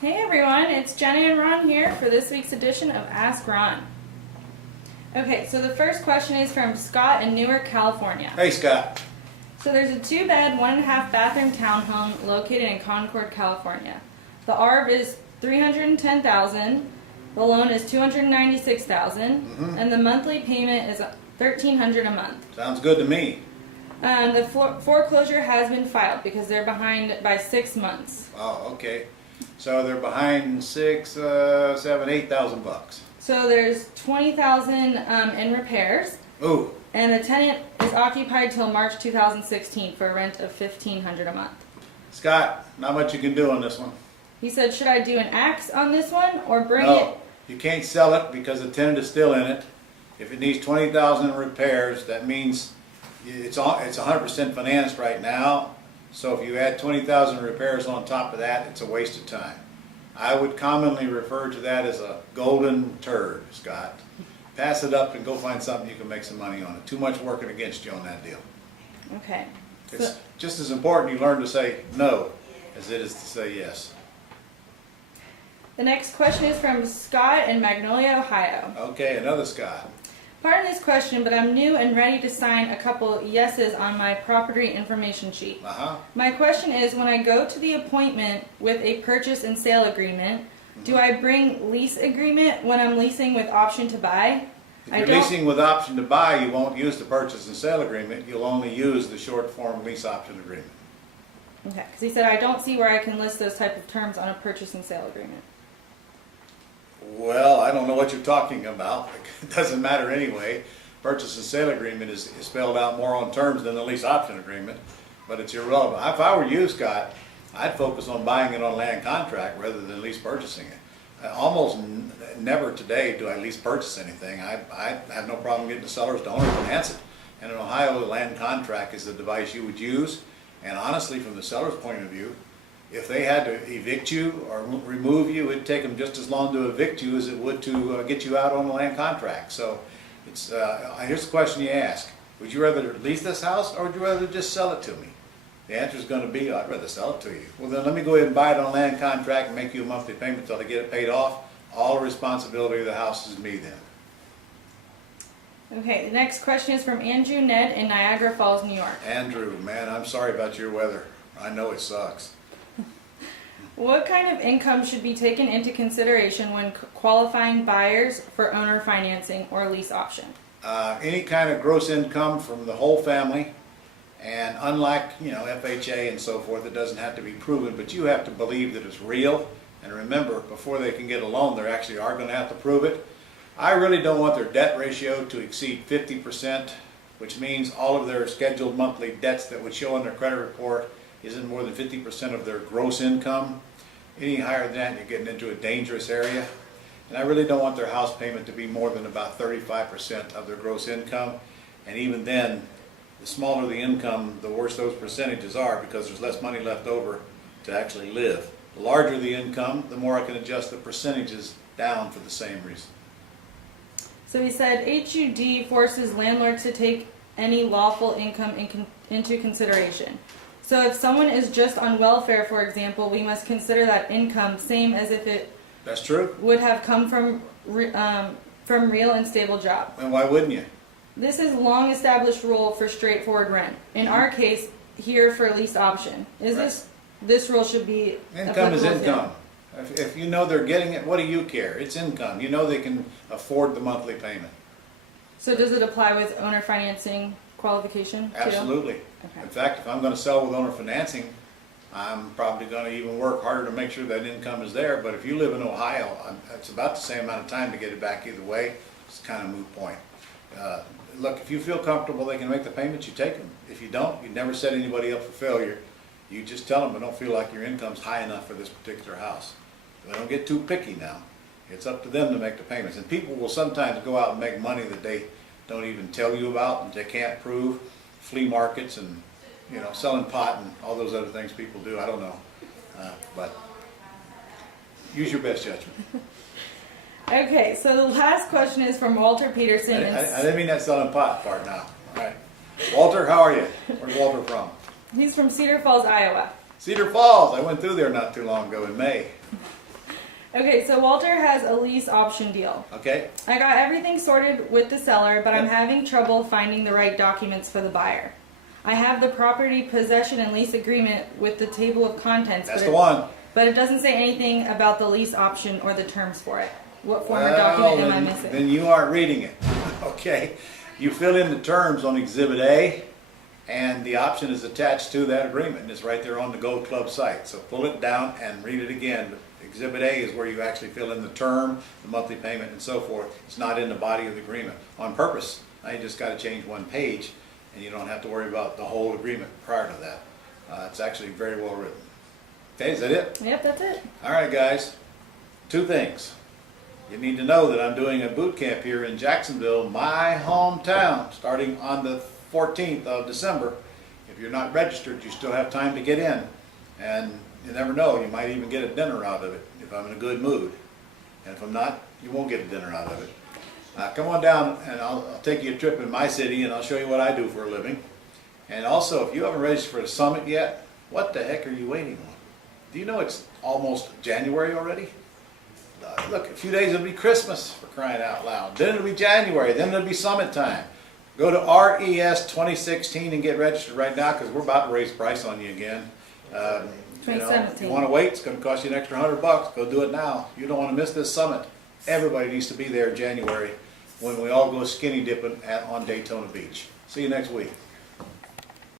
Hey everyone, it's Jenny and Ron here for this week's edition of Ask Ron. Okay, so the first question is from Scott in Newark, California. Hey, Scott. So there's a 2-bed, 1.5 bathroom townhome located in Concord, California. The ARV is $310,000, the loan is $296,000, and the monthly payment is $1,300 a month. Sounds good to me. The foreclosure has been filed because they're behind by 6 months. Oh, okay. So they're behind $8,000. So there's $20,000 in repairs. Ooh. And the tenant is occupied till March 2016 for a rent of $1,500 a month. Scott, not much you can do on this one. He said, should I do an axe on this one or bring it? No, you can't sell it because the tenant is still in it. If it needs $20,000 in repairs, that means it's 100% financed right now. So if you add $20,000 repairs on top of that, it's a waste of time. I would commonly refer to that as a golden turd, Scott. Pass it up and go find something you can make some money on it. Too much working against you on that deal. Okay. It's just as important you learn to say no as it is to say yes. The next question is from Scott in Magnolia, Ohio. Okay, another Scott. Pardon this question, but I'm new and ready to sign a couple yeses on my property information sheet. My question is, when I go to the appointment with a purchase and sale agreement, do I bring lease agreement when I'm leasing with option to buy? If you're leasing with option to buy, you won't use the purchase and sale agreement. You'll only use the short form lease option agreement. Okay, because he said I don't see where I can list those type of terms on a purchase and sale agreement. Well, I don't know what you're talking about. It doesn't matter anyway. Purchase and sale agreement is spelled out more on terms than the lease option agreement, but it's irrelevant. If I were you, Scott, I'd focus on buying it on land contract rather than lease purchasing it. Almost never today do I lease purchase anything. I have no problem getting the sellers to owner finance it. And in Ohio, the land contract is the device you would use. And honestly, from the seller's point of view, if they had to evict you or remove you, it'd take them just as long to evict you as it would to get you out on the land contract. So it's here's the question you ask. Would you rather lease this house or would you rather just sell it to me? The answer is going to be, I'd rather sell it to you. Well, then let me go ahead and buy it on a land contract and make you a monthly payment until I get it paid off. All responsibility of the house is me then. Okay, the next question is from Andrew Ned in Niagara Falls, New York. Andrew, man, I'm sorry about your weather. I know it sucks. What kind of income should be taken into consideration when qualifying buyers for owner financing or lease option? Any kind of gross income from the whole family, and unlike FHA and so forth, it doesn't have to be proven, but you have to believe that it's real. And remember, before they can get a loan, they actually are going to have to prove it. I really don't want their debt ratio to exceed 50%, which means all of their scheduled monthly debts that would show on their credit report isn't more than 50% of their gross income. Any higher than that, you're getting into a dangerous area. And I really don't want their house payment to be more than about 35% of their gross income. And even then, the smaller the income, the worse those percentages are because there's less money left over to actually live. The larger the income, the more I can adjust the percentages down for the same reason. So he said HUD forces landlords to take any lawful income into consideration. So if someone is just on welfare, for example, we must consider that income same as if it That's true. would have come from real and stable job. And why wouldn't you? This is long established rule for straightforward rent. In our case, here for lease option. Is this rule should be income is income. If you know they're getting it, what do you care? It's income. You know they can afford the monthly payment. So does it apply with owner financing qualification too? Absolutely. Okay. In fact, if I'm going to sell with owner financing, I'm probably going to even work harder to make sure that income is there. But if you live in Ohio, it's about the same amount of time to get it back either way. It's kind of a moot point. Look, if you feel comfortable they can make the payments, you take them. If you don't, you never set anybody up for failure. You just tell them, I don't feel like your income's high enough for this particular house. They don't get too picky now. It's up to them to make the payments. And people will sometimes go out and make money that they don't even tell you about and they can't prove. Flea markets and selling pot and all those other things people do. I don't know, but use your best judgment. Okay, so the last question is from Walter Peterson. I didn't mean that selling pot part now. All right. Walter, how are you? Where's Walter from? He's from Cedar Falls, Iowa. Cedar Falls. I went through there not too long ago in May. Okay, so Walter has a lease option deal. Okay. I got everything sorted with the seller, but I'm having trouble finding the right documents for the buyer. I have the property possession and lease agreement with the table of contents. That's the one. But it doesn't say anything about the lease option or the terms for it. What form or document am I missing? Then you aren't reading it. Okay. You fill in the terms on Exhibit A, and the option is attached to that agreement. And it's right there on the Gold Club site. So pull it down and read it again. Exhibit A is where you actually fill in the term, the monthly payment, and so forth. It's not in the body of the agreement on purpose. Now you just got to change one page, and you don't have to worry about the whole agreement prior to that. It's actually very well written. Okay, is that it? Yep, that's it. All right, guys. Two things. You need to know that I'm doing a boot camp here in Jacksonville, my hometown, starting on the 14th of December. If you're not registered, you still have time to get in. And you never know, you might even get a dinner out of it if I'm in a good mood. And if I'm not, you won't get a dinner out of it. Come on down and I'll take you a trip in my city and I'll show you what I do for a living. And also, if you haven't registered for the summit yet, what the heck are you waiting on? Do you know it's almost January already? Look, a few days it'll be Christmas, for crying out loud. Then it'll be January, then it'll be summit time. Go to RES 2016 and get registered right now because we're about to raise the price on you again. If you want to wait, it's going to cost you an extra $100. Go do it now. You don't want to miss this summit. Everybody needs to be there in January when we all go skinny dipping on Daytona Beach. See you next week.